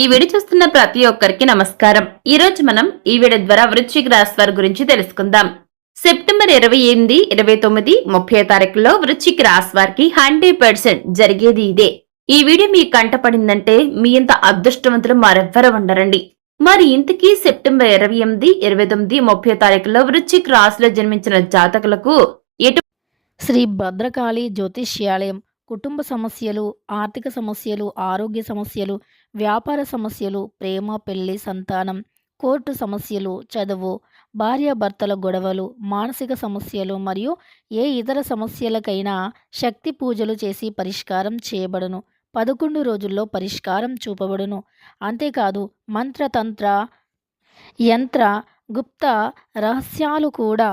ఈ వీడియో చూస్తున్న ప్రతి ఒక్కరికి నమస్కారం. ఈ రోజు మనం ఈ వీడియో ద్వారా వృశ్చిక రాశి వారి గురించి తెలుసుకుందాం. సెప్టెంబర్ 28, 29, 30 తారీఖుల్లో వృశ్చిక రాశి వారికి 100% జరిగేది ఇదే. ఈ వీడియో మీకు కంటపడిందంటే మీ ఇంత అదృష్టవంతులు మరెవ్వరూ ఉండరండి. మరి ఇంతకీ సెప్టెంబర్ 28, 29, 30 తారీఖుల్లో వృశ్చిక రాశిలో జన్మించిన జాతకులకు శ్రీ భద్రకాళి జ్యోతిష్యాలయం కుటుంబ సమస్యలు, ఆర్థిక సమస్యలు, ఆరోగ్య సమస్యలు, వ్యాపార సమస్యలు, ప్రేమ, పెళ్లి, సంతానం, కోర్టు సమస్యలు, చదువు, భార్యాభర్తల గొడవలు, మానసిక సమస్యలు మరియు ఏ ఇతర సమస్యలకైనా శక్తి పూజలు చేసి పరిష్కారం చేయబడును. 11 రోజుల్లో పరిష్కారం చూపబడును. అంతేకాదు మంత్రతంత్ర యంత్ర గుప్త రహస్యాలు కూడా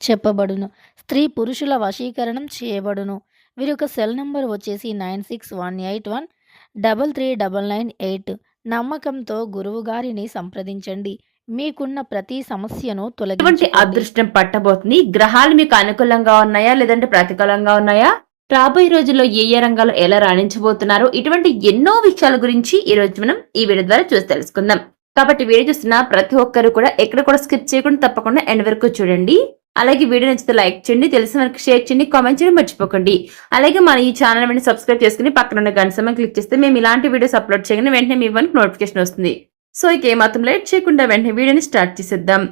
చెప్పబడును. స్త్రీ పురుషుల వశీకరణం చేయబడును. వీరి యొక్క సెల్ నెంబర్ వచ్చేసి 9618133998. నమ్మకంతో గురువు గారిని సంప్రదించండి. మీకున్న ప్రతి సమస్యను తొలగించుకోండి. అదృష్టం పట్టబోతుంది. గ్రహాలు మీకు అనుకూలంగా ఉన్నాయా లేదంటే ప్రతికూలంగా ఉన్నాయా, రాబోయే రోజుల్లో ఏ ఏ రంగాల్లో ఎలా రాణించబోతున్నారు, ఇటువంటి ఎన్నో విషయాల గురించి ఈ రోజు మనం ఈ వీడియో ద్వారా చూసి తెలుసుకుందాం. కాబట్టి వీడియో చూస్తున్న ప్రతి ఒక్కరు కూడా ఎక్కడ కూడా స్కిప్ చేయకుండా తప్పకుండా ఎండ్ వరకు చూడండి. అలాగే వీడియో నచ్చితే లైక్ చేయండి, తెలిసిన వరకు షేర్ చేయండి, కామెంట్ చేయడం మర్చిపోకండి. అలాగే మన ఈ ఛానల్ వెంటనే సబ్స్క్రైబ్ చేసుకుని పక్కన ఉన్న గంట సింబల్ క్లిక్ చేస్తే మేము ఇలాంటి వీడియోస్ అప్లోడ్ చేయగానే వెంటనే మీ వరకు నోటిఫికేషన్ వస్తుంది. సో ఇక ఏమాత్రం లేట్ చేయకుండా వెంటనే వీడియోని స్టార్ట్ చేసేద్దాం.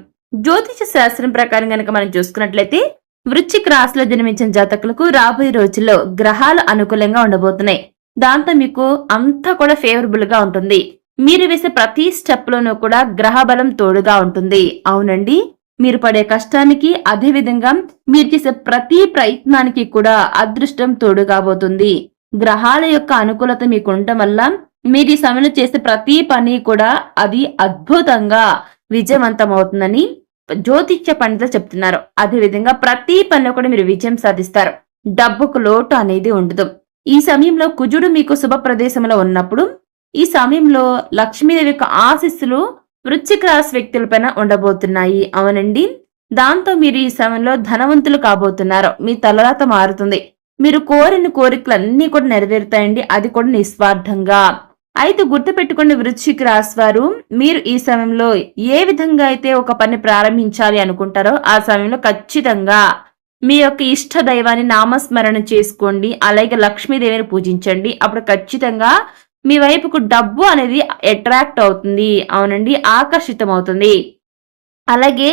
జ్యోతిష శాస్త్రం ప్రకారం కనుక మనం చూసుకున్నట్లయితే వృశ్చిక రాశిలో జన్మించిన జాతకులకు రాబోయే రోజుల్లో గ్రహాలు అనుకూలంగా ఉండబోతున్నాయి. దాంతో మీకు అంతా కూడా ఫేవరబుల్ గా ఉంటుంది. మీరు వేసే ప్రతి స్టెప్ లోనూ కూడా గ్రహ బలం తోడుగా ఉంటుంది. అవునండి, మీరు పడే కష్టానికి, అదే విధంగా మీరు చేసే ప్రతి ప్రయత్నానికి కూడా అదృష్టం తోడుగాబోతుంది. గ్రహాల యొక్క అనుకూలత మీకు ఉండటం వల్ల మీరు ఈ సమయంలో చేసే ప్రతి పని కూడా అది అద్భుతంగా విజయవంతం అవుతుందని జ్యోతిష్య పండితులు చెప్తున్నారు. అదే విధంగా ప్రతి పనిలో కూడా మీరు విజయం సాధిస్తారు. డబ్బుకు లోటు అనేది ఉండదు. ఈ సమయంలో కుజుడు మీకు శుభ ప్రదేశంలో ఉన్నప్పుడు ఈ సమయంలో లక్ష్మీదేవి యొక్క ఆశీస్సులు వృశ్చిక రాశి వ్యక్తులపైన ఉండబోతున్నాయి. అవునండి, దాంతో మీరు ఈ సమయంలో ధనవంతులు కాబోతున్నారు. మీ తలరాత మారుతుంది. మీరు కోరిన కోరికలన్నీ కూడా నెరవేరుతాయండి, అది కూడా నిస్వార్థంగా. అయితే గుర్తుపెట్టుకోండి వృశ్చిక రాశి వారు, మీరు ఈ సమయంలో ఏ విధంగా అయితే ఒక పని ప్రారంభించాలి అనుకుంటారో ఆ సమయంలో ఖచ్చితంగా మీ యొక్క ఇష్ట దైవాన్ని నామస్మరణ చేసుకోండి. అలాగే లక్ష్మీదేవిని పూజించండి. అప్పుడు ఖచ్చితంగా మీ వైపుకు డబ్బు అనేది అట్రాక్ట్ అవుతుంది. అవునండి, ఆకర్షితం అవుతుంది. అలాగే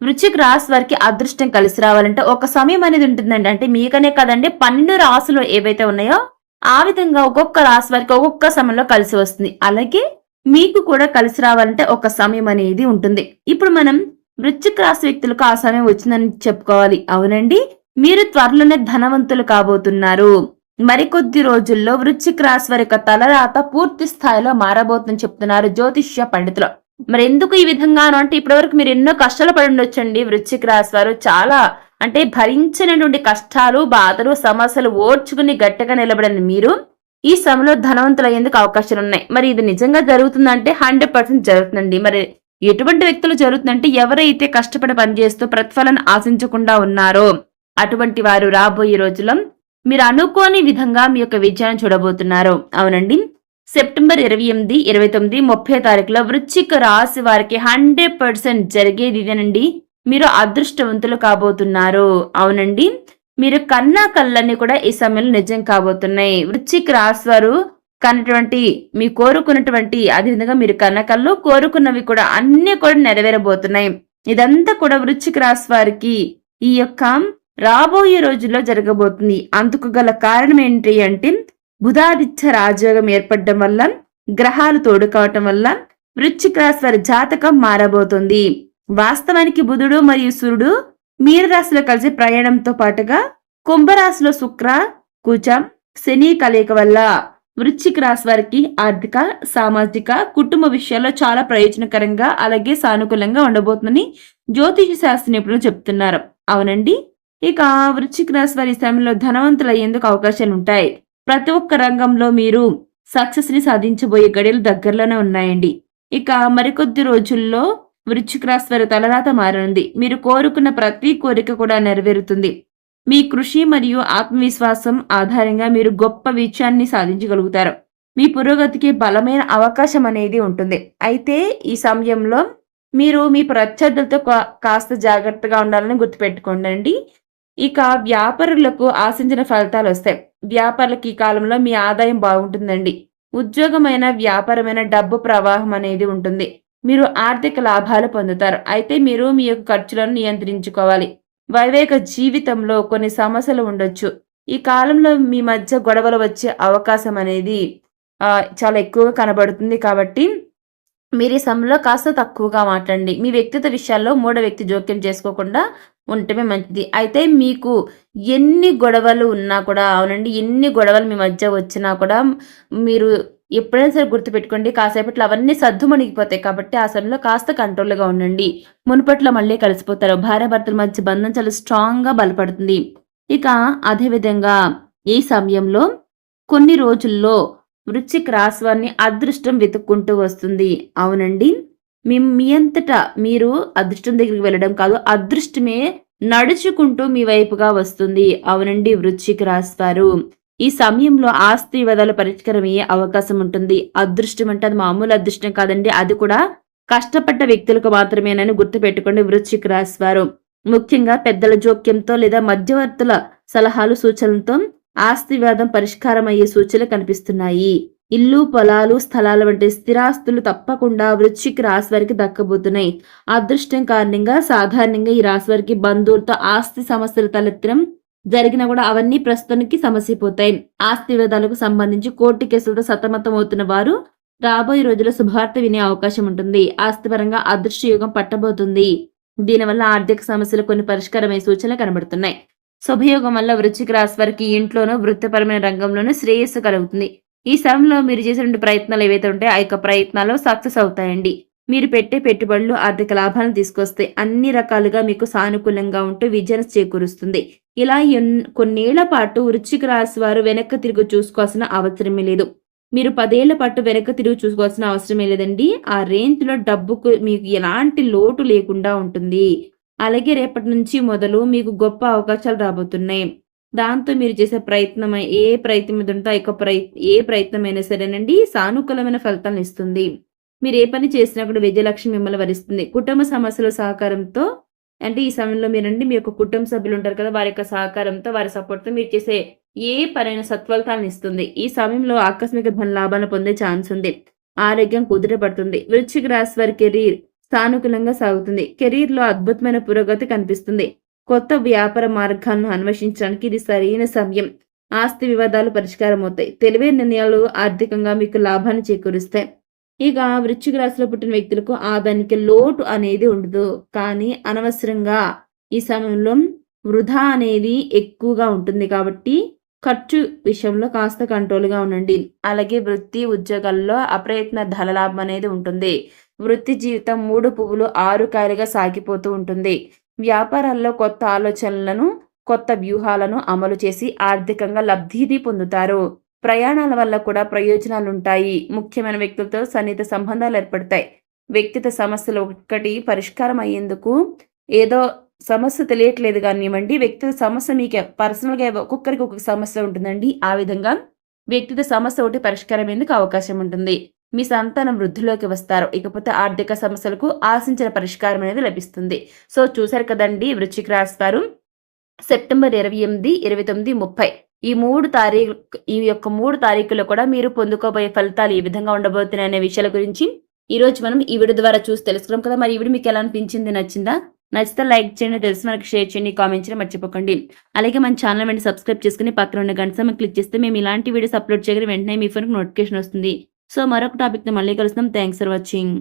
వృశ్చిక రాశి వారికి అదృష్టం కలిసి రావాలంటే ఒక సమయం అనేది ఉంటుందండి. అంటే మీకనే కదండి 12 రాశులు ఏవైతే ఉన్నాయో ఆ విధంగా ఒక్కొక్క రాశి వారికి ఒక్కొక్క సమయంలో కలిసి వస్తుంది. అలాగే మీకు కూడా కలిసి రావాలంటే ఒక సమయం అనేది ఉంటుంది. ఇప్పుడు మనం వృశ్చిక రాశి వ్యక్తులకు ఆ సమయం వచ్చిందని చెప్పుకోవాలి. అవునండి, మీరు త్వరలోనే ధనవంతులు కాబోతున్నారు. మరికొద్ది రోజుల్లో వృశ్చిక రాశి వారి యొక్క తలరాత పూర్తి స్థాయిలో మారబోతుందని చెప్తున్నారు జ్యోతిష్య పండితులు. మరి ఎందుకు ఈ విధంగాను అంటే ఇప్పటివరకు మీరు ఎన్నో కష్టాలు పడి ఉండొచ్చండి. వృశ్చిక రాశి వారు చాలా అంటే భరించినటువంటి కష్టాలు, బాధలు, సమస్యలు ఓర్చుకుని గట్టిగా నిలబడిన మీరు ఈ సమయంలో ధనవంతులు అయ్యేందుకు అవకాశాలు ఉన్నాయి. మరి ఇది నిజంగా జరుగుతుందంటే 100% జరుగుతుందండి. మరి ఎటువంటి వ్యక్తులు జరుగుతుందంటే ఎవరైతే కష్టపడి పనిచేస్తూ ప్రతిఫలాన్ని ఆశించకుండా ఉన్నారో అటువంటి వారు రాబోయే రోజుల్లో మీరు అనుకోని విధంగా మీ యొక్క విజయాన్ని చూడబోతున్నారు. అవునండి, సెప్టెంబర్ 28, 29, 30 తారీఖులో వృశ్చిక రాశి వారికి 100% జరిగేది ఇదేనండి. మీరు అదృష్టవంతులు కాబోతున్నారు. అవునండి, మీరు కన్నా కళ్ళన్నీ కూడా ఈ సమయంలో నిజం కాబోతున్నాయి. వృశ్చిక రాశి వారు కన్నటువంటి మీ కోరుకున్నటువంటి అదేవిధంగా మీరు కన్న కళ్ళు కోరుకున్నవి కూడా అన్ని కూడా నెరవేరబోతున్నాయి. ఇదంతా కూడా వృశ్చిక రాశి వారికి ఈ యొక్క రాబోయే రోజుల్లో జరగబోతుంది. అందుకు గల కారణం ఏంటి అంటే బుధాదిత్య రాజయోగం ఏర్పడడం వల్ల, గ్రహాలు తోడు కావటం వల్ల వృశ్చిక రాశి వారి జాతకం మారబోతుంది. వాస్తవానికి బుధుడు మరియు సూర్యుడు మీనరాశిలో కలిసి ప్రయాణంతో పాటుగా కుంభరాశిలో శుక్ర, కుజ, శని కలయిక వల్ల వృశ్చిక రాశి వారికి ఆర్థిక, సామాజిక, కుటుంబ విషయాల్లో చాలా ప్రయోజనకరంగా అలాగే సానుకూలంగా ఉండబోతుందని జ్యోతిష శాస్త్ర నిపుణులు చెప్తున్నారు. అవునండి, ఇక వృశ్చిక రాశి వారి సమయంలో ధనవంతులు అయ్యేందుకు అవకాశాలు ఉంటాయి. ప్రతి ఒక్క రంగంలో మీరు సక్సెస్ ని సాధించబోయే గడియలు దగ్గరలోనే ఉన్నాయండి. ఇక మరికొద్ది రోజుల్లో వృశ్చిక రాశి వారి తలరాత మారనుంది. మీరు కోరుకున్న ప్రతి కోరిక కూడా నెరవేరుతుంది. మీ కృషి మరియు ఆత్మవిశ్వాసం ఆధారంగా మీరు గొప్ప విజయాన్ని సాధించగలుగుతారు. మీ పురోగతికి బలమైన అవకాశం అనేది ఉంటుంది. అయితే ఈ సమయంలో మీరు మీ ప్రత్యర్థులతో కాస్త జాగ్రత్తగా ఉండాలని గుర్తుపెట్టుకోండండి. ఇక వ్యాపారులకు ఆశించిన ఫలితాలొస్తాయి. వ్యాపారులకు ఈ కాలంలో మీ ఆదాయం బాగుంటుందండి. ఉద్యోగమైన, వ్యాపారమైన డబ్బు ప్రవాహం అనేది ఉంటుంది. మీరు ఆర్థిక లాభాలు పొందుతారు. అయితే మీరు మీ యొక్క ఖర్చులను నియంత్రించుకోవాలి. వైవాహిక జీవితంలో కొన్ని సమస్యలు ఉండొచ్చు. ఈ కాలంలో మీ మధ్య గొడవలు వచ్చే అవకాశం అనేది చాలా ఎక్కువగా కనబడుతుంది. కాబట్టి మీరు ఈ సమయంలో కాస్త తక్కువగా మాట్లాడండి. మీ వ్యక్తిగత విషయాల్లో మూడో వ్యక్తి జోక్యం చేసుకోకుండా ఉండటమే మంచిది. అయితే మీకు ఎన్ని గొడవలు ఉన్నా కూడా అవునండి, ఎన్ని గొడవలు మీ మధ్య వచ్చినా కూడా మీరు ఎప్పుడైనా సరే గుర్తుపెట్టుకోండి, కాసేపట్లో అవన్నీ సద్దుమణిగిపోతాయి. కాబట్టి ఆ సమయంలో కాస్త కంట్రోల్‌గా ఉండండి. మునుపట్లో మళ్ళీ కలిసిపోతారు. భార్యాభర్తల మధ్య బంధం చాలా స్ట్రాంగ్‌గా బలపడుతుంది. ఇక అదే విధంగా ఈ సమయంలో కొన్ని రోజుల్లో వృశ్చిక రాశి వారిని అదృష్టం వెతుక్కుంటూ వస్తుంది. అవునండి. మీ అంతటా మీరు అదృష్టం దగ్గరికి వెళ్ళడం కాదు, అదృష్టమే నడుచుకుంటూ మీ వైపుగా వస్తుంది. అవునండి వృశ్చిక రాశి వారు. ఈ సమయంలో ఆస్తి వివాదాల పరిష్కారం అయ్యే అవకాశం ఉంటుంది. అదృష్టం అంటే అది మామూలు అదృష్టం కాదండి. అది కూడా కష్టపడ్డ వ్యక్తులకు మాత్రమేనని గుర్తుపెట్టుకోండి వృశ్చిక రాశి వారు. ముఖ్యంగా పెద్దల జోక్యంతో లేదా మధ్యవర్తుల సలహాలు, సూచనలతో ఆస్తి వివాదం పరిష్కారం అయ్యే సూచనలు కనిపిస్తున్నాయి. ఇల్లు, పొలాలు, స్థలాల వంటి స్థిరాస్తులు తప్పకుండా వృశ్చిక రాశి వారికి దక్కబోతున్నాయి. అదృష్టం కారణంగా సాధారణంగా ఈ రాశి వారికి బంధువులతో ఆస్తి సమస్యలు తలెత్తడం జరిగినా కూడా అవన్నీ ప్రస్తుతానికి సమసిపోతాయి. ఆస్తి వివాదాలకు సంబంధించి కోర్టు కేసులతో సతమతం అవుతున్న వారు రాబోయే రోజుల్లో శుభవార్త వినే అవకాశం ఉంటుంది. ఆస్తిపరంగా అదృష్ట యోగం పట్టబోతుంది. దీనివల్ల ఆర్థిక సమస్యలు కొన్ని పరిష్కారమయ్యే సూచనలు కనబడుతున్నాయి. శుభయోగం వల్ల వృశ్చిక రాశి వారికి ఇంట్లోనూ, వృత్తిపరమైన రంగంలోనూ శ్రేయస్సు కలుగుతుంది. ఈ సమయంలో మీరు చేసినటువంటి ప్రయత్నాలు ఏవైతే ఉంటాయో ఆ యొక్క ప్రయత్నాలు సక్సెస్ అవుతాయండి. మీరు పెట్టే పెట్టుబడులు ఆర్థిక లాభాలను తీసుకొస్తాయి. అన్ని రకాలుగా మీకు సానుకూలంగా ఉంటూ విజయాన్ని చేకూరుస్తుంది. ఇలా కొన్నేళ్ల పాటు వృశ్చిక రాశి వారు వెనక్కి తిరిగి చూసుకోవాల్సిన అవసరమే లేదు. మీరు 10 ఏళ్ల పాటు వెనక్కి తిరిగి చూసుకోవాల్సిన అవసరమే లేదండి. ఆ రేంజ్‌లో డబ్బుకు మీకు ఎలాంటి లోటు లేకుండా ఉంటుంది. అలాగే రేపటి నుంచి మొదలు మీకు గొప్ప అవకాశాలు రాబోతున్నాయి. దాంతో మీరు చేసే ప్రయత్నం ఏ ప్రయత్నం మీద ఉంటే ఏ ప్రయత్నమైనా సరేనండి సానుకూలమైన ఫలితాలను ఇస్తుంది. మీరు ఏ పని చేసినా కూడా విజయలక్ష్మి మిమ్మల్ని వరిస్తుంది. కుటుంబ సమస్యల సహకారంతో అంటే ఈ సమయంలో మీరండి మీ యొక్క కుటుంబ సభ్యులు ఉంటారు కదా, వారి యొక్క సహకారంతో, వారి సపోర్ట్‌తో మీరు చేసే ఏ పనైనా సత్ఫలితాలను ఇస్తుంది. ఈ సమయంలో ఆకస్మిక ధన లాభాలను పొందే ఛాన్స్ ఉంది. ఆరోగ్యం కుదుటపడుతుంది. వృశ్చిక రాశి వారి కెరీర్ సానుకూలంగా సాగుతుంది. కెరీర్‌లో అద్భుతమైన పురోగతి కనిపిస్తుంది. కొత్త వ్యాపార మార్గాలను అన్వేషించడానికి ఇది సరైన సమయం. ఆస్తి వివాదాలు పరిష్కారం అవుతాయి. తెలివైన నిర్ణయాలు ఆర్థికంగా మీకు లాభాన్ని చేకూరుస్తాయి. ఇక వృశ్చిక రాశిలో పుట్టిన వ్యక్తులకు ఆదాయానికి లోటు అనేది ఉండదు. కానీ అనవసరంగా ఈ సమయంలో వృధా అనేది ఎక్కువగా ఉంటుంది. కాబట్టి ఖర్చు విషయంలో కాస్త కంట్రోల్‌గా ఉండండి. అలాగే వృత్తి, ఉద్యోగాల్లో అప్రయత్న ధనలాభం అనేది ఉంటుంది. వృత్తి జీవితం 3 పువ్వులు 6 కాయలుగా సాగిపోతూ ఉంటుంది. వ్యాపారాల్లో కొత్త ఆలోచనలను, కొత్త వ్యూహాలను అమలు చేసి ఆర్థికంగా లబ్ధిని పొందుతారు. ప్రయాణాల వల్ల కూడా ప్రయోజనాలుంటాయి. ముఖ్యమైన వ్యక్తులతో సన్నిహిత సంబంధాలు ఏర్పడతాయి. వ్యక్తిగత సమస్యలు ఒక్కటి పరిష్కారం అయ్యేందుకు ఏదో సమస్య తెలియట్లేదు కానివ్వండి, వ్యక్తిగత సమస్య మీకు పర్సనల్‌గా ఒక్కొక్కరికి ఒక్కొక్క సమస్య ఉంటుందండి. ఆ విధంగా వ్యక్తిగత సమస్య ఒకటి పరిష్కారమయ్యేందుకు అవకాశం ఉంటుంది. మీ సంతానం వృద్ధిలోకి వస్తారు. ఇకపోతే ఆర్థిక సమస్యలకు ఆశించిన పరిష్కారం అనేది లభిస్తుంది. సో చూసారు కదండీ వృశ్చిక రాశి వారు సెప్టెంబర్ 28, 29, 30 ఈ యొక్క 3 తారీఖుల్లో కూడా మీరు పొందుకోబోయే ఫలితాలు ఏ విధంగా ఉండబోతున్నాయి అనే విషయాల గురించి ఈరోజు మనం ఈ వీడియో ద్వారా చూసి తెలుసుకున్నాం కదా. మరి ఈ వీడియో మీకు ఎలా అనిపించింది? నచ్చిందా? నచ్చితే లైక్ చేయండి, తెలిసిన వారికి షేర్ చేయండి, కామెంట్ చేయడం మర్చిపోకండి. అలాగే మన ఛానల్ వెంటనే సబ్స్క్రైబ్ చేసుకుని పక్కన ఉన్న గంట సింబల్ క్లిక్ చేస్తే మేము ఇలాంటి వీడియోస్ అప్లోడ్ చేయగానే వెంటనే మీ ఫోన్కి నోటిఫికేషన్ వస్తుంది. సో మరొక టాపిక్‌తో మళ్ళీ కలుస్తాం. Thanks for watching.